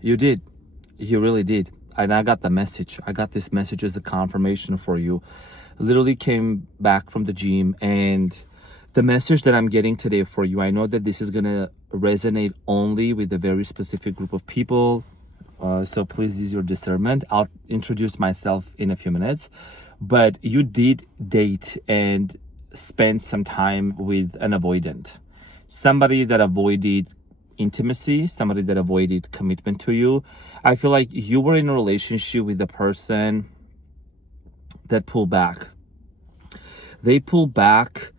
You did. You really did. And I got the message. I got this message as a confirmation for you. Literally came back from the gym, and the message that I'm getting today for you, I know that this is going to resonate only with a very specific group of people. So please use your discernment. I'll introduce myself in a few minutes. But you did date and spend some time with an avoidant, somebody that avoided intimacy, somebody that avoided commitment to you. I feel like you were in a relationship with a person that pulled back. They pull back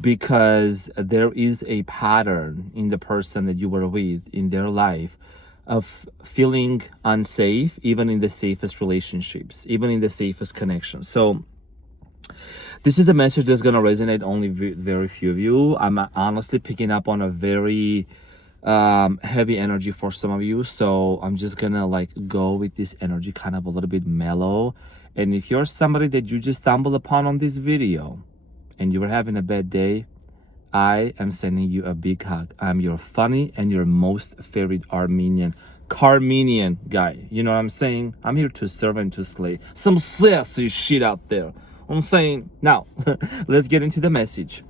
because there is a pattern in the person that you were with in their life of feeling unsafe, even in the safest relationships, even in the safest connections. So this is a message that's going to resonate only with very few of you. I'm honestly picking up on a very heavy energy for some of you, so I'm just gonna like go with this energy kind of a little bit mellow. And if you're somebody that you just stumbled upon on this video and you were having a bad day, I am sending you a big hug. I'm your funny and your most favorite Carmenian guy. You know what I'm saying? I'm here to serve and to slay some sassy shit out there. I'm saying now, let's get into the message.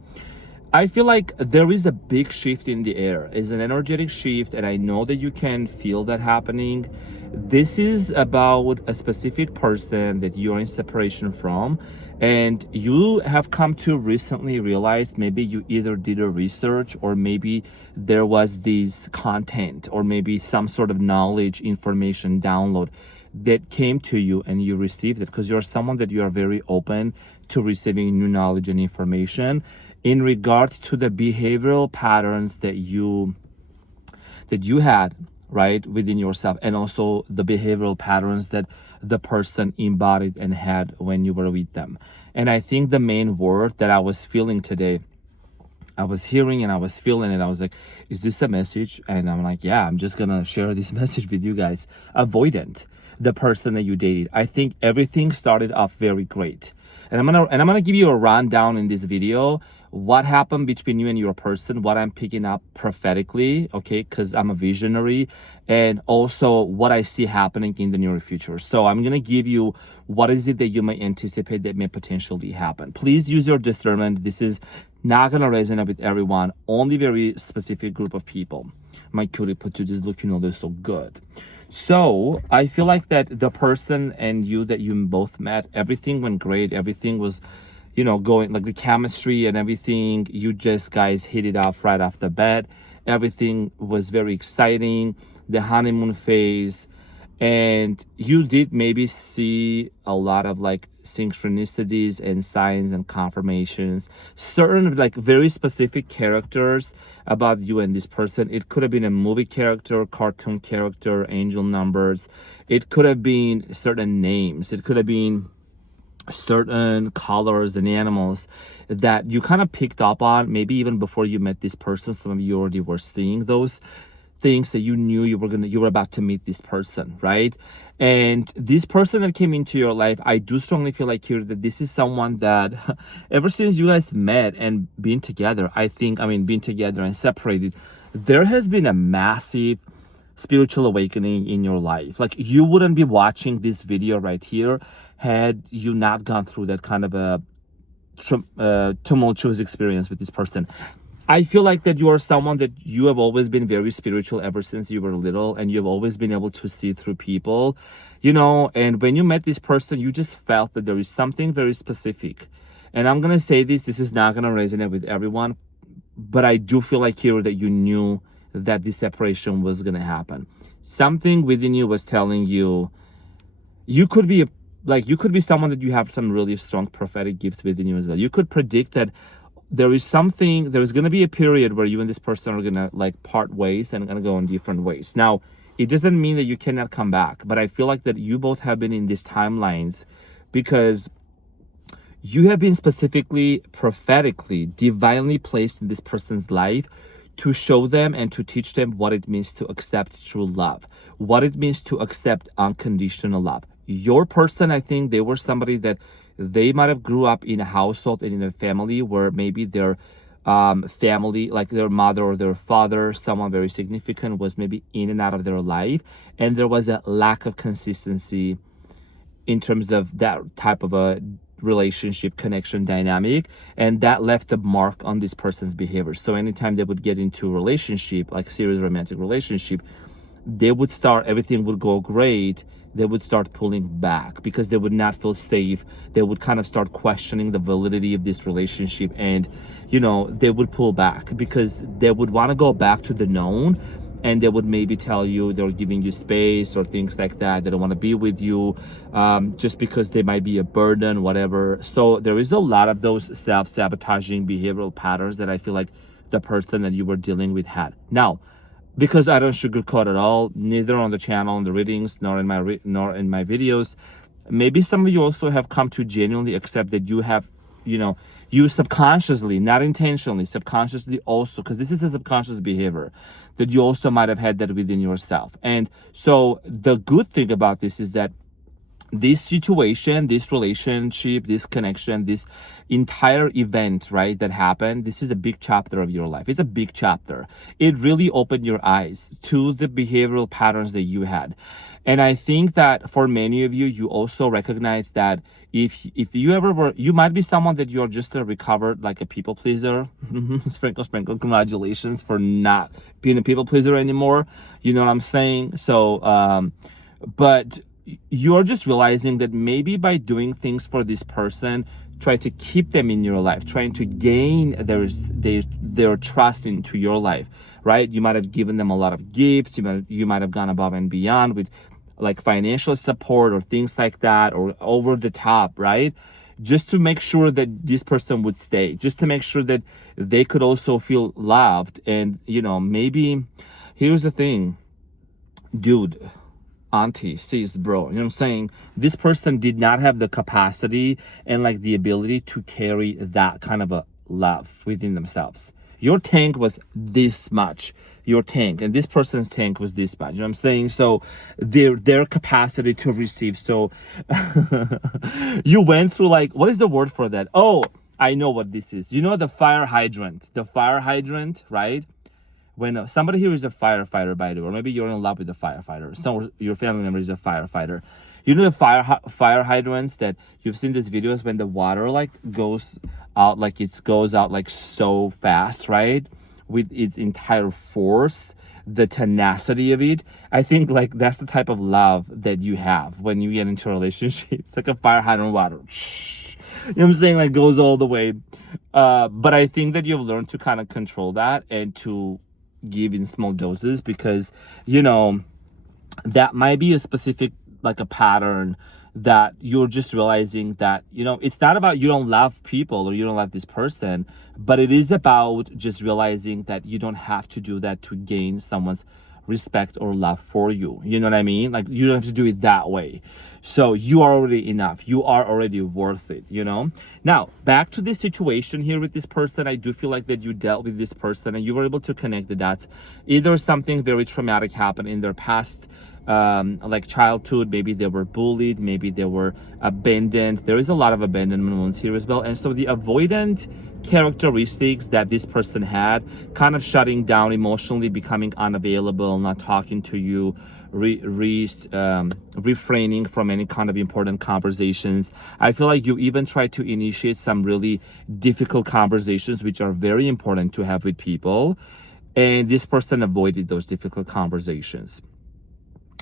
I feel like there is a big shift in the air. It's an energetic shift, and I know that you can feel that happening. This is about a specific person that you're in separation from, and you have come to recently realize maybe you either did a research, or maybe there was this content, or maybe some sort of knowledge, information download that came to you and you received it, because you're someone that you are very open to receiving new knowledge and information in regards to the behavioral patterns that you had, right, within yourself, and also the behavioral patterns that the person embodied and had when you were with them. And I think the main word that I was feeling today, I was hearing and I was feeling it. I was like, is this a message? And I'm like, yeah, I'm just gonna share this message with you guys. Avoidant, the person that you dated. I think everything started off very great. And I'm gonna give you a rundown in this video, what happened between you and your person, what I'm picking up prophetically, okay, because I'm a visionary, and also what I see happening in the near future. So I'm gonna give you what is it that you may anticipate that may potentially happen. Please use your discernment. This is not gonna resonate with everyone, only very specific group of people. My cutie patooties looking they're so good. So I feel like that the person and you that you both met, everything went great. Everything was, going like the chemistry and everything. You just guys hit it off right off the bat. Everything was very exciting. The honeymoon phase. And you did maybe see a lot of like synchronicities and signs and confirmations, certain like very specific characters about you and this person. It could have been a movie character, cartoon character, angel numbers. It could have been certain names. It could have been certain colors and animals that you kind of picked up on, maybe even before you met this person. Some of you already were seeing those things that you knew you were about to meet this person, right? And this person that came into your life, I do strongly feel like here that this is someone that ever since you guys met and been together, been together and separated, there has been a massive spiritual awakening in your life. Like, you wouldn't be watching this video right here had you not gone through that kind of a tumultuous experience with this person. I feel like that you are someone that you have always been very spiritual ever since you were little, and you've always been able to see through people, and when you met this person, you just felt that there is something very specific. And I'm going to say this is not going to resonate with everyone, but I do feel like here that you knew that this separation was going to happen. Something within you was telling you, you could be someone that you have some really strong prophetic gifts within you as well. You could predict that there is going to be a period where you and this person are going to like part ways and going to go in different ways. Now, it doesn't mean that you cannot come back, but I feel like that you both have been in these timelines because you have been specifically, prophetically, divinely placed in this person's life to show them and to teach them what it means to accept true love, what it means to accept unconditional love. Your person, I think they were somebody that they might have grew up in a household and in a family where maybe their family, like their mother or their father, someone very significant was maybe in and out of their life, and there was a lack of consistency in terms of that type of a relationship connection dynamic, and that left a mark on this person's behavior. So anytime they would get into a relationship, like serious romantic relationship, they would start, everything would go great, they would start pulling back because they would not feel safe. They would kind of start questioning the validity of this relationship, and they would pull back because they would want to go back to the known, and they would maybe tell you they're giving you space or things like that. They don't want to be with you just because they might be a burden, whatever. So there is a lot of those self-sabotaging behavioral patterns that I feel like the person that you were dealing with had. Now, because I don't sugarcoat at all, neither on the channel, in the readings, nor in my videos, maybe some of you also have come to genuinely accept that you have, you subconsciously, not intentionally, subconsciously also, because this is a subconscious behavior, that you also might have had that within yourself. And so the good thing about this is that this situation, this relationship, this connection, this entire event, right, that happened, this is a big chapter of your life. It's a big chapter. It really opened your eyes to the behavioral patterns that you had. And I think that for many of you, you also recognize that if you ever were, you might be someone that you're just a recovered, like a people pleaser. Sprinkle, sprinkle, congratulations for not being a people pleaser anymore. You know what I'm saying? So, but you're just realizing that maybe by doing things for this person, try to keep them in your life, trying to gain their trust into your life, right? You might have given them a lot of gifts. You might have gone above and beyond with like financial support or things like that, or over the top, right? Just to make sure that this person would stay, just to make sure that they could also feel loved. And, maybe here's the thing, dude, auntie, sis, bro, you know what I'm saying? This person did not have the capacity and like the ability to carry that kind of a love within themselves. Your tank was this much, your tank, and this person's tank was this much. You know what I'm saying? So their capacity to receive. So you went through, like, what is the word for that? Oh, I know what this is. The fire hydrant, right? When somebody here is a firefighter, by the way, or maybe you're in love with a firefighter, your family member is a firefighter. The fire hydrants that you've seen these videos when the water like goes out, like it goes out like so fast, right? With its entire force, the tenacity of it. I think like that's the type of love that you have when you get into a relationship. It's like a fire hydrant water. You know what I'm saying? Like goes all the way. But I think that you've learned to kind of control that and to give in small doses, because that might be a specific, like a pattern that you're just realizing that it's not about you don't love people or you don't love this person, but it is about just realizing that you don't have to do that to gain someone's respect or love for you. You know what I mean? Like you don't have to do it that way. So you are already enough. You are already worth it, Now, back to this situation here with this person, I do feel like that you dealt with this person and you were able to connect the dots. Either something very traumatic happened in their past, like childhood, maybe they were bullied, maybe they were abandoned. There is a lot of abandonment wounds here as well. And so the avoidant characteristics that this person had, kind of shutting down emotionally, becoming unavailable, not talking to you, refraining from any kind of important conversations. I feel like you even try to initiate some really difficult conversations, which are very important to have with people. And this person avoided those difficult conversations.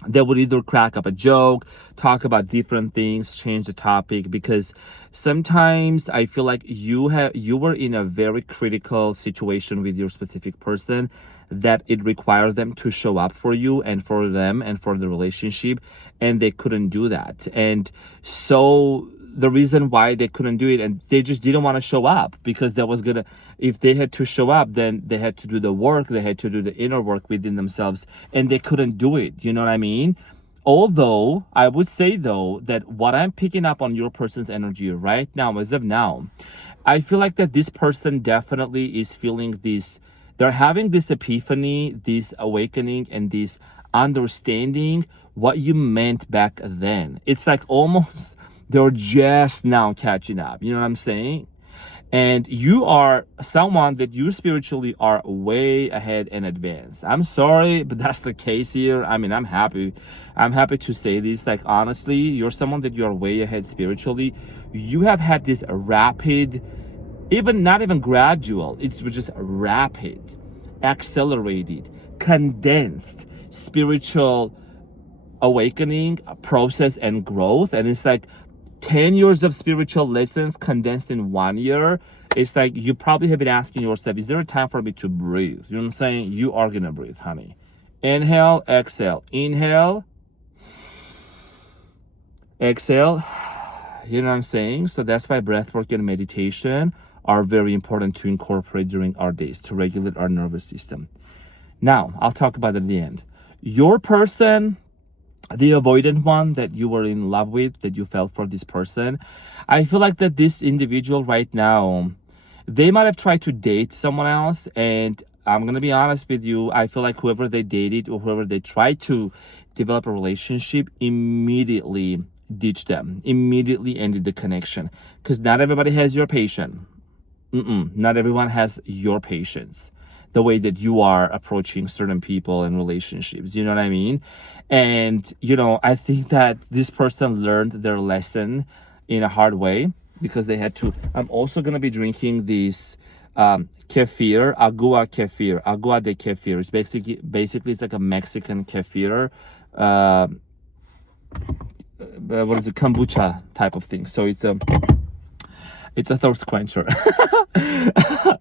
They would either crack up a joke, talk about different things, change the topic, because sometimes I feel like you were in a very critical situation with your specific person, that it required them to show up for you and for them and for the relationship, and they couldn't do that. And so the reason why they couldn't do it, and they just didn't want to show up, because if they had to show up, then they had to do the work, they had to do the inner work within themselves, and they couldn't do it. You know what I mean? Although I would say though that what I'm picking up on your person's energy right now, as of now, I feel like that this person definitely is feeling this, they're having this epiphany, this awakening, and this understanding what you meant back then. It's like almost they're just now catching up. You know what I'm saying? And you are someone that you spiritually are way ahead in advance. I'm sorry, but that's the case here. I mean, I'm happy to say this. Like, honestly, you're someone that you're way ahead spiritually. You have had this rapid, even not even gradual, it's just rapid, accelerated, condensed spiritual awakening process and growth. And it's like 10 years of spiritual lessons condensed in 1 year. It's like you probably have been asking yourself, is there a time for me to breathe? You know what I'm saying? You are gonna breathe, honey. Inhale, exhale. Inhale, exhale. You know what I'm saying? So that's why breath work and meditation are very important to incorporate during our days to regulate our nervous system. Now, I'll talk about it at the end. Your person, the avoidant one that you were in love with, that you felt for this person, I feel like that this individual right now, they might have tried to date someone else. And I'm going to be honest with you, I feel like whoever they dated or whoever they tried to develop a relationship immediately ditched them, immediately ended the connection. Because not everybody has your patience. Not everyone has your patience, the way that you are approaching certain people and relationships. You know what I mean? And, you know, I think that this person learned their lesson in a hard way because they had to. I'm also going to be drinking this kefir, agua kefir, agua de kefir. It's basically it's like a Mexican kefir. What is it? Kombucha type of thing. So it's a thirst quencher.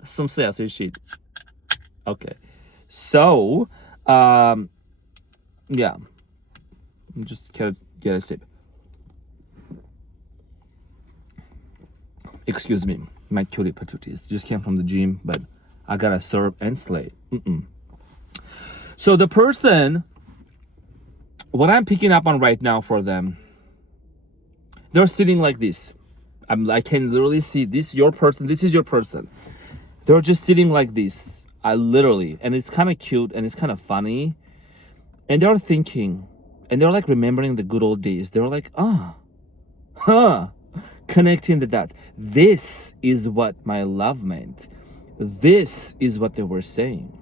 Some sassy shit. Okay. So, yeah. Just get a sip. Excuse me. My cutie patooties just came from the gym, but I gotta serve and slay. So the person, what I'm picking up on right now for them, they're sitting like this. I can literally see this. Your person. This is your person. They're just sitting like this. And it's kind of cute and it's kind of funny. And they're thinking, and they're like remembering the good old days. They're like, connecting the dots. This is what my love meant. This is what they were saying.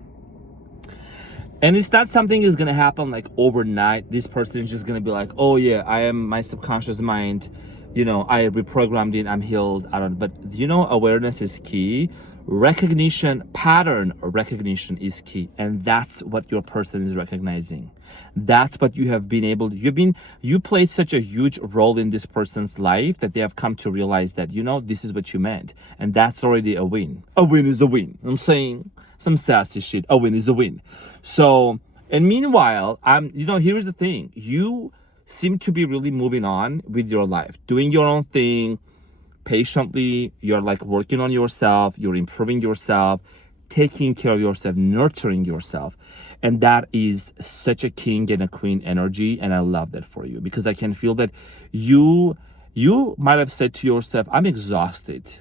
And it's not something is gonna happen like overnight. This person is just gonna be like, oh yeah, I am my subconscious mind. You know, I reprogrammed it, I'm healed. I don't, but you know, awareness is key. Recognition, pattern recognition is key. And that's what your person is recognizing. That's what you have been able to, you played such a huge role in this person's life that they have come to realize that, you know, this is what you meant. And that's already a win. A win is a win. I'm saying some sassy shit. A win is a win. So, and meanwhile, here's the thing. You seem to be really moving on with your life, doing your own thing, patiently. You're like working on yourself, you're improving yourself, taking care of yourself, nurturing yourself. And that is such a king and a queen energy. And I love that for you because I can feel that you might have said to yourself, I'm exhausted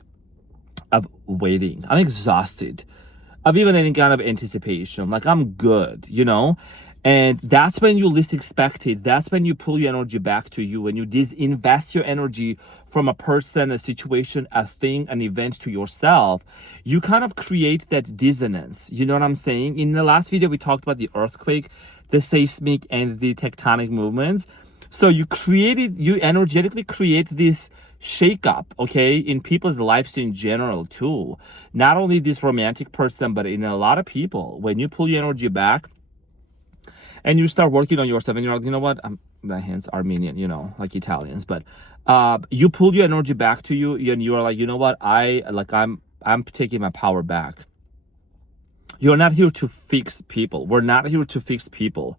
of waiting. I'm exhausted of even any kind of anticipation. Like, I'm good, you know? And that's when you least expect it. That's when you pull your energy back to you. When you disinvest your energy from a person, a situation, a thing, an event to yourself, you kind of create that dissonance. You know what I'm saying? In the last video, we talked about the earthquake, the seismic, and the tectonic movements. So you energetically create this shakeup, okay, in people's lives in general too. Not only this romantic person, but in a lot of people. When you pull your energy back, and you start working on yourself and you're like, you know what? My hands Armenian, you know, like Italians. But you pull your energy back to you and you are like, you know what? I'm taking my power back. You're not here to fix people. We're not here to fix people.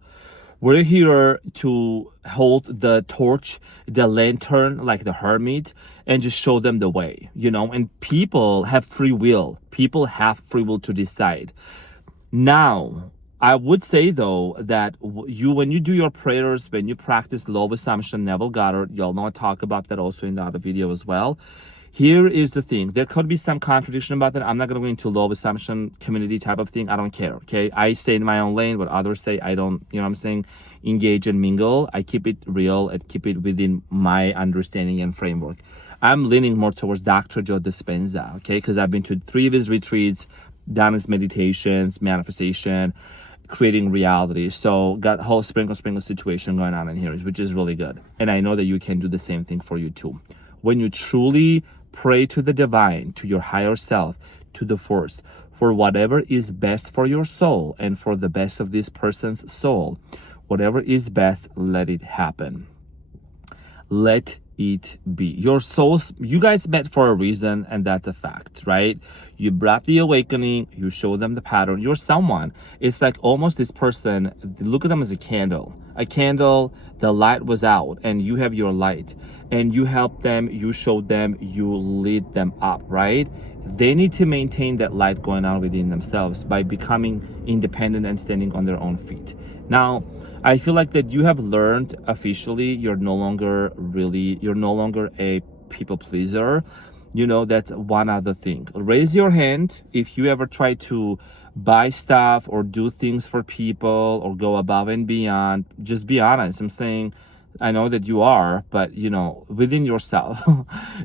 We're here to hold the torch, the lantern, like the hermit, and just show them the way, you know? And people have free will. People have free will to decide. Now, I would say though that when you do your prayers, when you practice law of assumption, Neville Goddard, y'all know I talk about that also in the other video as well. Here is the thing. There could be some contradiction about that. I'm not going to go into law of assumption community type of thing. I don't care, okay? I stay in my own lane. What others say, I don't, you know what I'm saying? Engage and mingle. I keep it real and keep it within my understanding and framework. I'm leaning more towards Dr. Joe Dispenza, okay? Because I've been to 3 of his retreats, done his meditations, manifestation, creating reality. So got whole sprinkle situation going on in here, which is really good. And I know that you can do the same thing for you too. When you truly pray to the divine, to your higher self, to the force, for whatever is best for your soul and for the best of this person's soul, whatever is best, let it happen. Let it be. Your souls, you guys met for a reason, and that's a fact, right? You brought the awakening, you show them the pattern. You're someone. It's like almost this person, look at them as a candle. A candle, the light was out, and you have your light, and you help them, you showed them, you lead them up, right? They need to maintain that light going on within themselves by becoming independent and standing on their own feet. Now, I feel like that you have learned officially you're no longer a people pleaser. You know, that's one other thing. Raise your hand if you ever try to buy stuff or do things for people or go above and beyond. Just be honest. I'm saying, I know that you are, but you know, within yourself,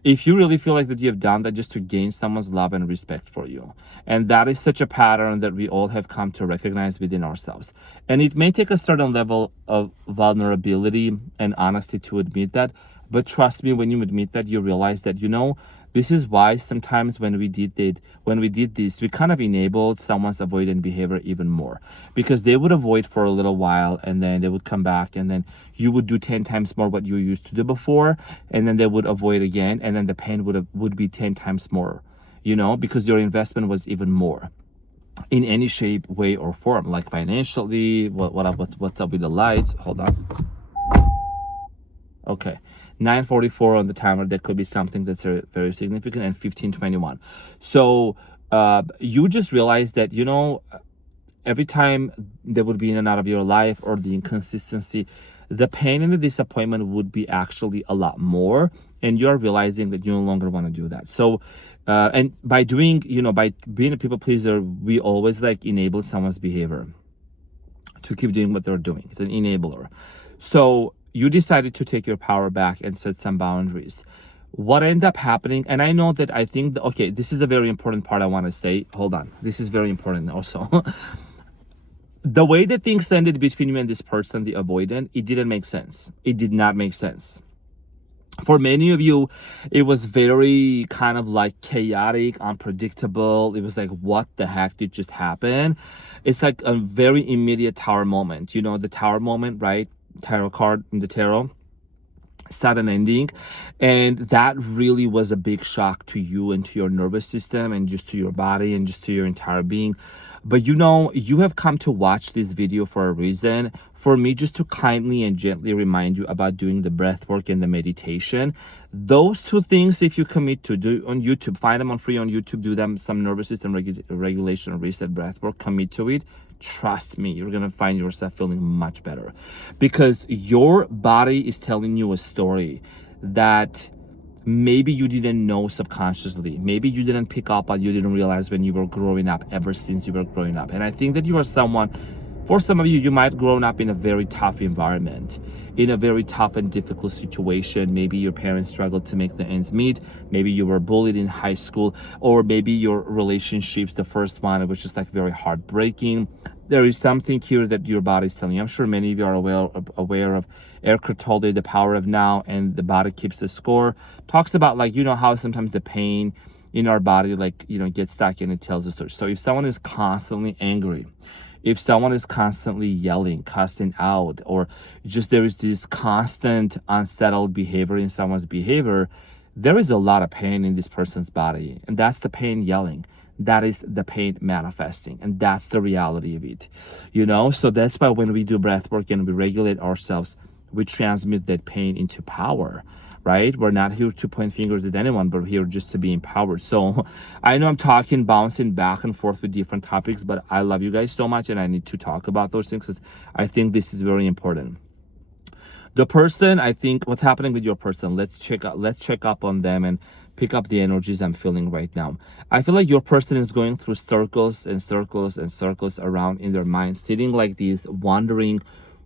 if you really feel like that you have done that just to gain someone's love and respect for you. And that is such a pattern that we all have come to recognize within ourselves. And it may take a certain level of vulnerability and honesty to admit that. But trust me, when you admit that, you realize that, you know, this is why sometimes when we did this, we kind of enabled someone's avoidant behavior even more, because they would avoid for a little while and then they would come back, and then you would do 10 times more what you used to do before, and then they would avoid again, and then the pain would be 10 times more, you know, because your investment was even more in any shape, way, or form, like financially. What's up with the lights? Hold on. Okay. 9:44 on the timer. That could be something that's very significant. And 15:21. So you just realize that, you know, every time there would be in and out of your life, or the inconsistency, the pain and the disappointment would be actually a lot more, and you're realizing that you no longer want to do that. So and by doing, you know, by being a people pleaser, we always like enable someone's behavior to keep doing what they're doing. It's an enabler. So you decided to take your power back and set some boundaries. What ended up happening, and I know that I think, okay, this is a very important part I want to say. Hold on. This is very important also. The way that things ended between you and this person, the avoidant, it didn't make sense. It did not make sense. For many of you, it was very kind of like chaotic, unpredictable. It was like, what the heck did just happen? It's like a very immediate tower moment. You know, the tower moment, right? Tarot card in the tarot, sudden ending. And that really was a big shock to you and to your nervous system and just to your body and just to your entire being. But you know, you have come to watch this video for a reason, for me just to kindly and gently remind you about doing the breath work and the meditation. Those two things, if you commit to do on YouTube, find them on free on YouTube, do them, some nervous system regulation or reset breath work, commit to it. Trust me, you're going to find yourself feeling much better, because your body is telling you a story that maybe you didn't know subconsciously. Maybe you didn't pick up on, you didn't realize when you were growing up, ever since you were growing up. And I think that you are someone, for some of you, you might have grown up in a very tough environment, in a very tough and difficult situation. Maybe your parents struggled to make the ends meet. Maybe you were bullied in high school, or maybe your relationships, the first one, it was just like very heartbreaking. There is something here that your body's telling you. I'm sure many of you are aware of Eckhart Tolle, The Power of Now, and The Body Keeps the Score. Talks about, like, you know, how sometimes the pain in our body, like, you know, gets stuck and it tells a story. So if someone is constantly angry, if someone is constantly yelling, cussing out, or just there is this constant unsettled behavior in someone's behavior, there is a lot of pain in this person's body. And that's the pain yelling. That is the pain manifesting. And that's the reality of it. You know, so that's why when we do breath work and we regulate ourselves, we transmit that pain into power, right? We're not here to point fingers at anyone, but we're here just to be empowered. So I know I'm talking, bouncing back and forth with different topics, but I love you guys so much, and I need to talk about those things because I think this is very important. The person, I think, what's happening with your person, let's check up on them and pick up the energies I'm feeling right now. I feel like your person is going through circles and circles and circles around in their mind, sitting like this, wondering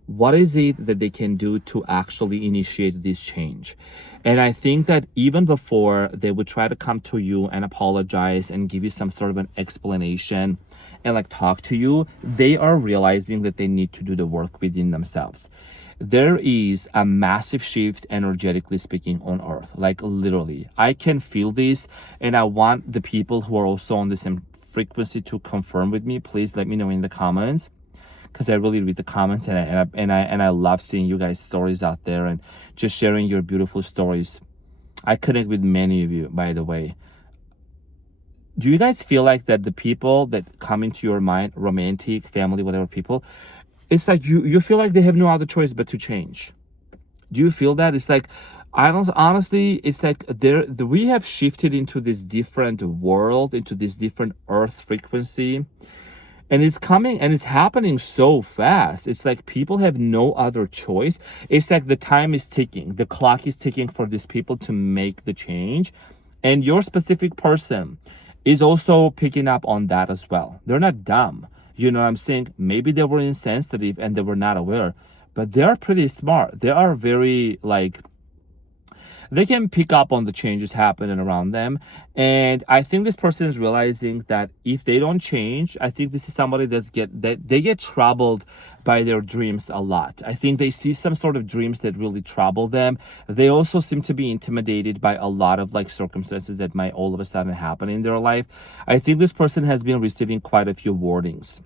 what is it that they can do to actually initiate this change. And I think that even before they would try to come to you and apologize and give you some sort of an explanation and like talk to you, they are realizing that they need to do the work within themselves. There is a massive shift energetically speaking on earth, like literally I can feel this, and I want the people who are also on the same frequency to confirm with me. Please let me know in the comments, because I really read the comments, and I love seeing you guys' stories out there and just sharing your beautiful stories. I connect with many of you, by the way. Do you guys feel like that the people that come into your mind, romantic, family, whatever people, it's like you feel like they have no other choice but to change? Do you feel that? It's like, honestly, it's like we have shifted into this different world, into this different earth frequency. And it's coming and it's happening so fast. It's like people have no other choice. It's like the time is ticking. The clock is ticking for these people to make the change. And your specific person is also picking up on that as well. They're not dumb. You know what I'm saying? Maybe they were insensitive and they were not aware, but they're pretty smart. They are very like, they can pick up on the changes happening around them. And I think this person is realizing that if they don't change, I think this is somebody that they get troubled by their dreams a lot. I think they see some sort of dreams that really trouble them. They also seem to be intimidated by a lot of like circumstances that might all of a sudden happen in their life. I think this person has been receiving quite a few warnings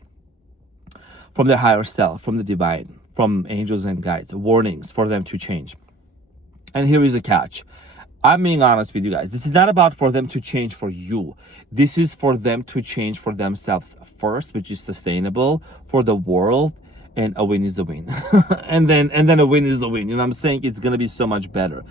from their higher self, from the divine, from angels and guides, warnings for them to change. And here is a catch. I'm being honest with you guys. This is not about for them to change for you. This is for them to change for themselves first, which is sustainable for the world. And a win is a win. and then a win is a win. You know what I'm saying? It's going to be so much better.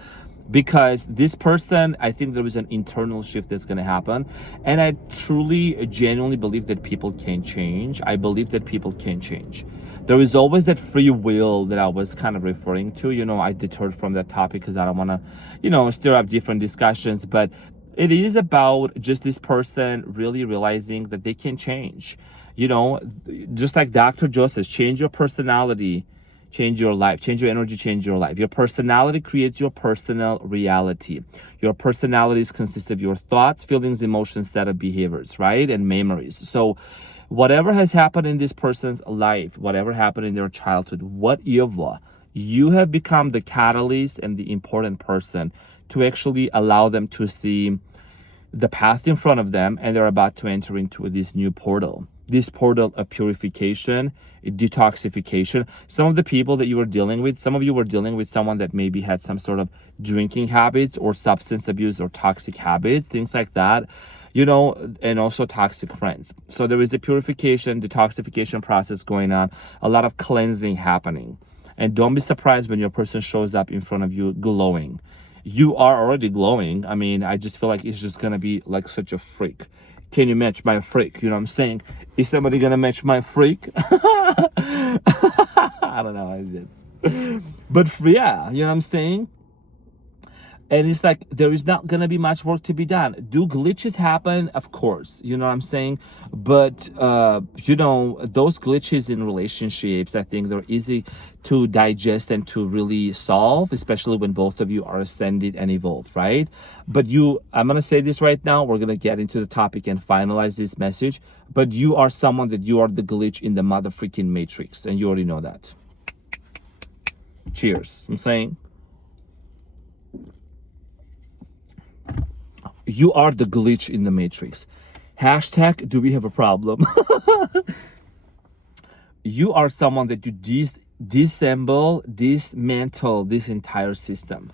Because this person, I think there is an internal shift that's going to happen. And I truly, genuinely believe that people can change. I believe that people can change. There is always that free will that I was kind of referring to. You know, I deterred from that topic because I don't want to, you know, stir up different discussions. But it is about just this person really realizing that they can change. You know, just like Dr. Joe says, change your personality, change your life, change your energy, change your life. Your personality creates your personal reality. Your personalities consist of your thoughts, feelings, emotions, set of behaviors, right? And memories. So whatever has happened in this person's life, whatever happened in their childhood, whatever, you have become the catalyst and the important person to actually allow them to see the path in front of them, and they're about to enter into this new portal. This portal of purification, detoxification. Some of the people that you were dealing with, some of you were dealing with someone that maybe had some sort of drinking habits or substance abuse or toxic habits, things like that, you know, and also toxic friends. So there is a purification, detoxification process going on, a lot of cleansing happening. And don't be surprised when your person shows up in front of you glowing. You are already glowing. I mean, I just feel like it's just going to be like such a freak. Can you match my freak? You know what I'm saying? Is somebody going to match my freak? I don't know. I did. But yeah, you know what I'm saying? And it's like, there is not going to be much work to be done. Do glitches happen? Of course. You know what I'm saying? But, you know, those glitches in relationships, I think they're easy to digest and to really solve, especially when both of you are ascended and evolved, right? But I'm going to say this right now. We're going to get into the topic and finalize this message. But you are someone that you are the glitch in the mother freaking matrix. And you already know that. Cheers. I'm saying. You are the glitch in the matrix. Hashtag, do we have a problem? You are someone that you dismantle this entire system.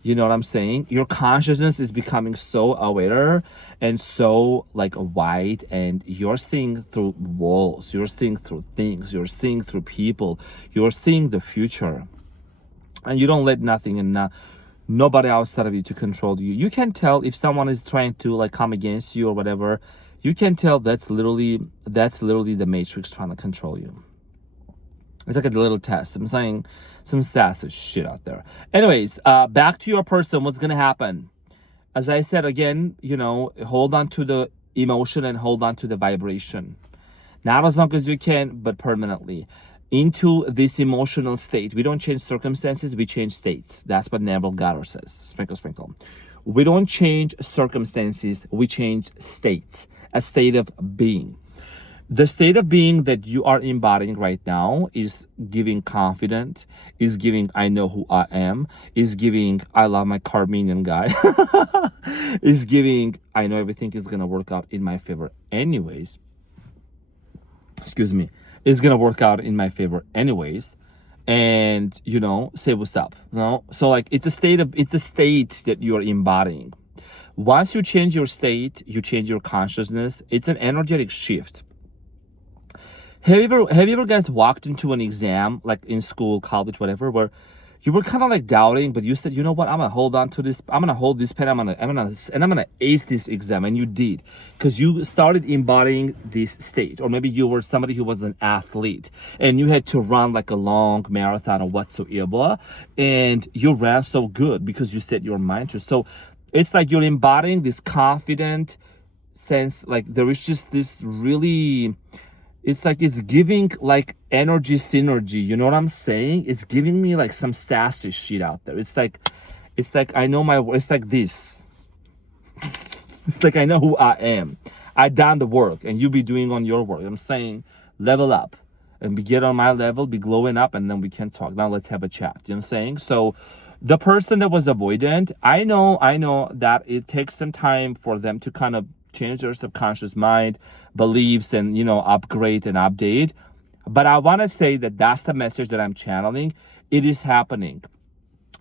You know what I'm saying? Your consciousness is becoming so aware and so like wide, and you're seeing through walls, you're seeing through things, you're seeing through people, you're seeing the future. And you don't let nothing and nobody outside of you to control you. You can tell if someone is trying to like come against you or whatever. You can tell that's literally the matrix trying to control you. It's like a little test. I'm saying some sassy shit out there. Anyways, back to your person. What's gonna happen? As I said again, you know, hold on to the emotion and hold on to the vibration. Not as long as you can, but permanently. Into this emotional state. We don't change circumstances, we change states. That's what Neville Goddard says. Sprinkle, sprinkle. We don't change circumstances, we change states. A state of being. The state of being that you are embodying right now is giving confident, is giving I know who I am, is giving I love my Carmenian guy, is giving I know everything is gonna work out in my favor anyways. Excuse me, is gonna work out in my favor anyways. And you know, say what's up. You know? So like it's a state that you are embodying. Once you change your state, you change your consciousness, it's an energetic shift. Have you ever guys walked into an exam, like in school, college, whatever, where you were kind of like doubting, but you said, you know what, I'm gonna hold on to this, I'm gonna hold this pen, I'm gonna ace this exam, and you did, because you started embodying this state. Or maybe you were somebody who was an athlete, and you had to run like a long marathon or whatsoever, and you ran so good because you set your mind to. So it's like you're embodying this confident sense, like there is just this really. It's like it's giving like energy synergy. You know what I'm saying? It's giving me like some sassy shit out there. It's like I know my. It's like this. It's like I know who I am. I done the work, and you be doing on your work. I'm saying level up, and be get on my level, be glowing up, and then we can talk. Now let's have a chat. You know what I'm saying? So, the person that was avoidant, I know that it takes some time for them to kind of change their subconscious mind, beliefs, and you know, upgrade and update. But I want to say that that's the message that I'm channeling. It is happening.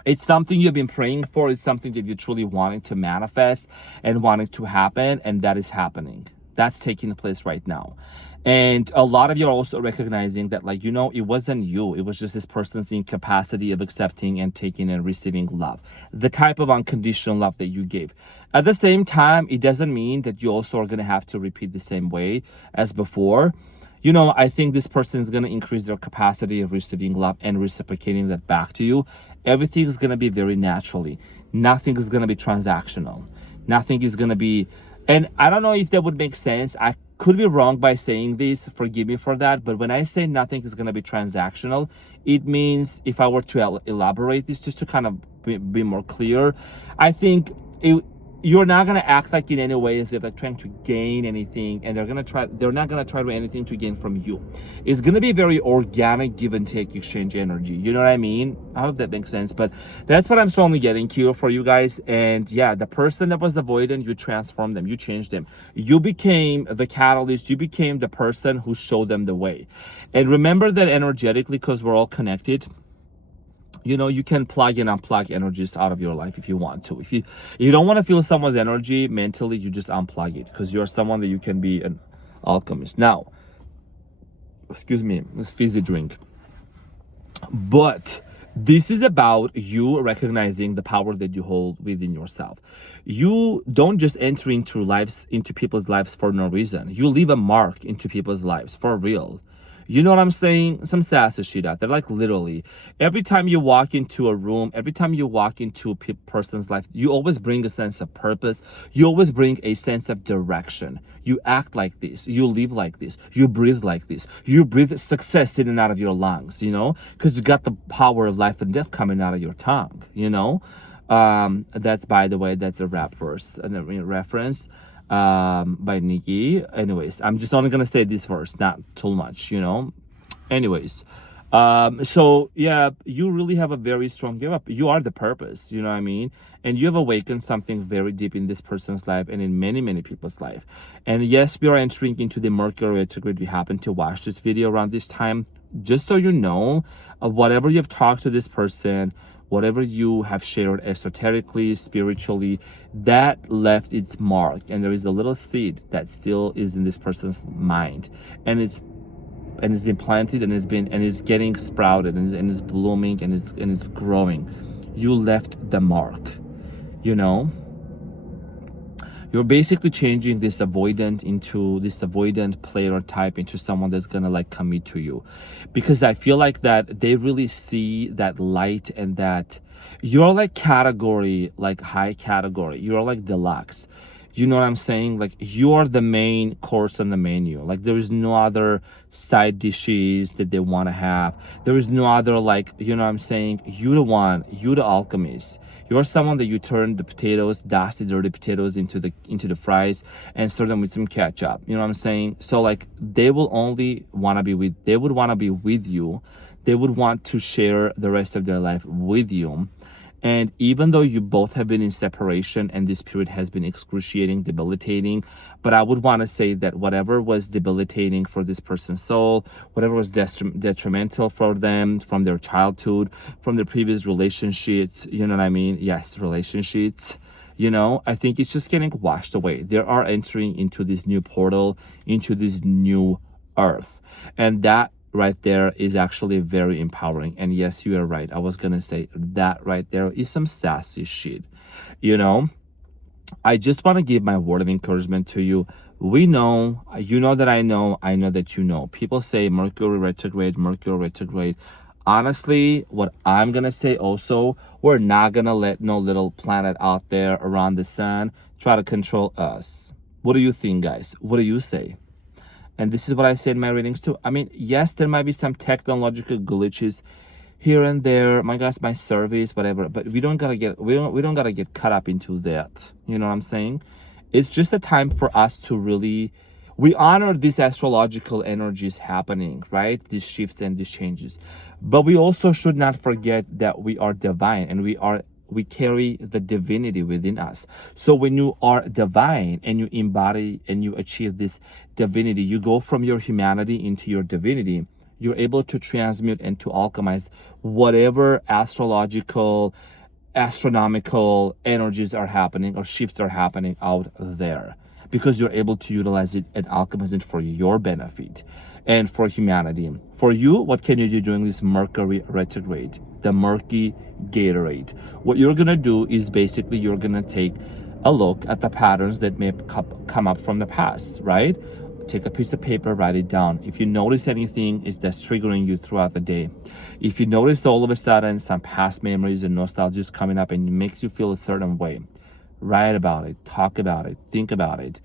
It's something you've been praying for. It's something that you're truly wanting to manifest and wanting to happen, and that is happening. That's taking place right now. And a lot of you are also recognizing that, like, you know, it wasn't you. It was just this person's incapacity of accepting and taking and receiving love. The type of unconditional love that you gave. At the same time, it doesn't mean that you also are going to have to repeat the same way as before. You know, I think this person is going to increase their capacity of receiving love and reciprocating that back to you. Everything is going to be very naturally. Nothing is going to be transactional. Nothing is going to be... And I don't know if that would make sense. I could be wrong by saying this. Forgive me for that. But when I say nothing is going to be transactional, it means, if I were to elaborate this just to kind of be more clear, I think you're not going to act like in any way as if they're trying to gain anything, and they're not going to try to do anything to gain from you. It's going to be very organic give and take exchange energy. You know what I mean? I hope that makes sense, but that's what I'm slowly getting here for you guys. And yeah, the person that was avoidant, you transformed them, you changed them. You became the catalyst, you became the person who showed them the way. And remember that energetically, because we're all connected, you know, you can plug and unplug energies out of your life if you want to. If you don't want to feel someone's energy mentally, you just unplug it, because you're someone that you can be an alchemist. Now, excuse me, this fizzy drink. But this is about you recognizing the power that you hold within yourself. You don't just enter into people's lives for no reason. You leave a mark into people's lives for real. You know what I'm saying? Some sassy shit out there, like literally. Every time you walk into a room, every time you walk into a person's life, you always bring a sense of purpose. You always bring a sense of direction. You act like this. You live like this. You breathe like this. You breathe success in and out of your lungs, you know? Because you got the power of life and death coming out of your tongue, you know? That's, by the way, that's a rap verse and a reference by Nikki. Anyways, I'm just only gonna say this verse, not too much, you know. Anyways, so yeah, you really have a very strong give up. You are the purpose, you know what I mean? And you have awakened something very deep in this person's life and in many people's life. And yes, we are entering into the Mercury retrograde. We happen to watch this video around this time. Just so you know, whatever you've talked to this person, whatever you have shared esoterically, spiritually, that left its mark, and there is a little seed that still is in this person's mind, and it's been planted, and is getting sprouted, and is blooming, and it's growing. You left the mark, you know. You're basically changing this avoidant player type into someone that's gonna like commit to you, because I feel like that they really see that light, and that you're like category, like high category. You're like deluxe. You know what I'm saying? Like, you're the main course on the menu. Like, there is no other side dishes that they want to have. There is no other, like, you know what I'm saying? You the one, you the alchemist. You're someone that you turn the potatoes, dusty, dirty potatoes into the fries, and serve them with some ketchup. You know what I'm saying? So like, they would want to be with you. They would want to share the rest of their life with you. And even though you both have been in separation and this period has been excruciating, debilitating, but I would want to say that whatever was debilitating for this person's soul, whatever was detrimental for them from their childhood, from their previous relationships, you know what I mean? Yes, relationships. You know, I think it's just getting washed away. They are entering into this new portal, into this new earth. And that right there is actually very empowering. And yes, you are right. I was gonna say that right there is some sassy shit. You know, I just want to give my word of encouragement to you. We know, you know that I know that you know. People say Mercury retrograde, Mercury retrograde. Honestly, what I'm gonna say also, we're not gonna let no little planet out there around the sun try to control us. What do you think, guys? What do you say? And this is what I say in my readings too. I mean, yes, there might be some technological glitches here and there. My gosh, my service, whatever. But we don't gotta get caught up into that. You know what I'm saying? It's just a time for us to really, we honor these astrological energies happening, right? These shifts and these changes. But we also should not forget that we are divine, and we carry the divinity within us. So when you are divine and you embody and you achieve this divinity, you go from your humanity into your divinity. You're able to transmute and to alchemize whatever astronomical energies are happening or shifts are happening out there, because you're able to utilize it and alchemize it for your benefit and for humanity. For you, what can you do during this Mercury retrograde? The murky Gatorade. What you're gonna do is basically you're gonna take a look at the patterns that may come up from the past, right? Take a piece of paper, write it down. If you notice anything that's triggering you throughout the day, if you notice all of a sudden some past memories and nostalgia is coming up and it makes you feel a certain way, write about it, talk about it, think about it.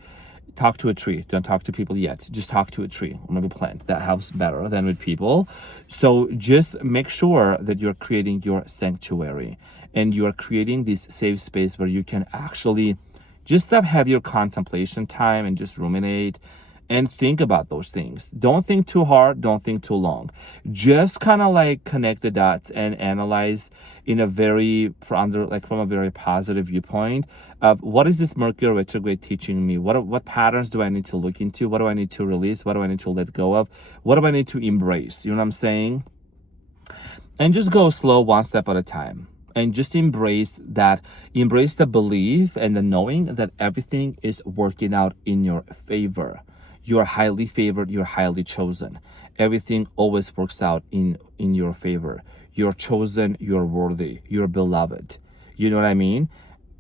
Talk to a tree. Don't talk to people yet. Just talk to a tree or maybe a plant. That helps better than with people. So just make sure that you're creating your sanctuary and you are creating this safe space where you can actually just have your contemplation time and just ruminate and think about those things. Don't think too hard, don't think too long. Just kind of like connect the dots and analyze in a from a very positive viewpoint of what is this Mercury retrograde teaching me? What patterns do I need to look into? What do I need to release? What do I need to let go of? What do I need to embrace? You know what I'm saying? And just go slow, one step at a time. And just embrace the belief and the knowing that everything is working out in your favor. You are highly favored, you're highly chosen. Everything always works out in your favor. You're chosen, you're worthy, you're beloved. You know what I mean?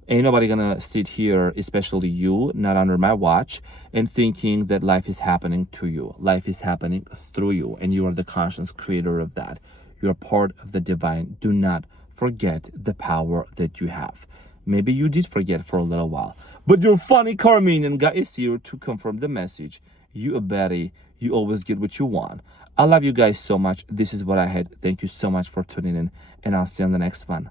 Ain't nobody gonna sit here, especially you, not under my watch, and thinking that life is happening to you. Life is happening through you, and you are the conscious creator of that. You're part of the divine. Do not forget the power that you have. Maybe you did forget for a little while, but your funny Carmenian guy is here to confirm the message. You a Betty. You always get what you want. I love you guys so much. This is what I had. Thank you so much for tuning in, and I'll see you on the next one.